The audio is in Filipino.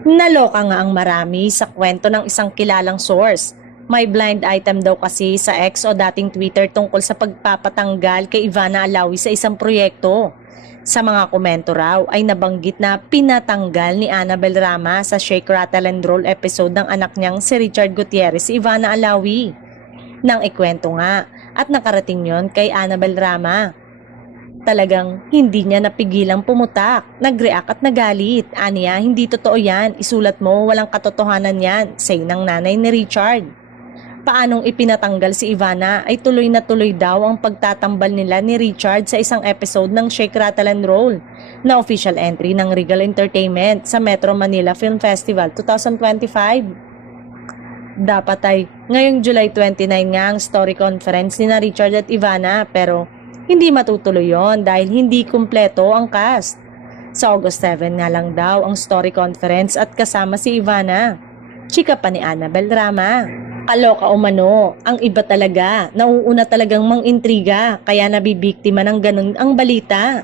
Naloka nga ang marami sa kwento ng isang kilalang source. May blind item daw kasi sa X o dating Twitter tungkol sa pagpapatanggal kay Ivana Alawi sa isang proyekto. Sa mga komento raw ay nabanggit na pinatanggal ni Annabel Rama sa Shake, Rattle and Roll episode ng anak niyang si Richard Gutierrez si Ivana Alawi. Nang ikwento nga at nakarating yon kay Annabel Rama. Talagang hindi niya napigilang pumutak, nag-react at nagalit. Aniya, hindi totoo yan, isulat mo, walang katotohanan yan, say ng nanay ni Richard. Paanong ipinatanggal si Ivana ay tuloy na tuloy daw ang pagtatambal nila ni Richard sa isang episode ng Shake, Rattle and Roll na official entry ng Regal Entertainment sa Metro Manila Film Festival 2025. Dapat ay ngayong July 29 nga ang story conference ni na Richard at Ivana pero hindi matutuloy yon dahil hindi kumpleto ang cast. Sa August 7 nga lang daw ang story conference at kasama si Ivana. Chika pa ni Annabel Rama. Kaloka umano, ang iba talaga, nauuna talagang mang-intriga kaya nabibiktima ng ganun ang balita.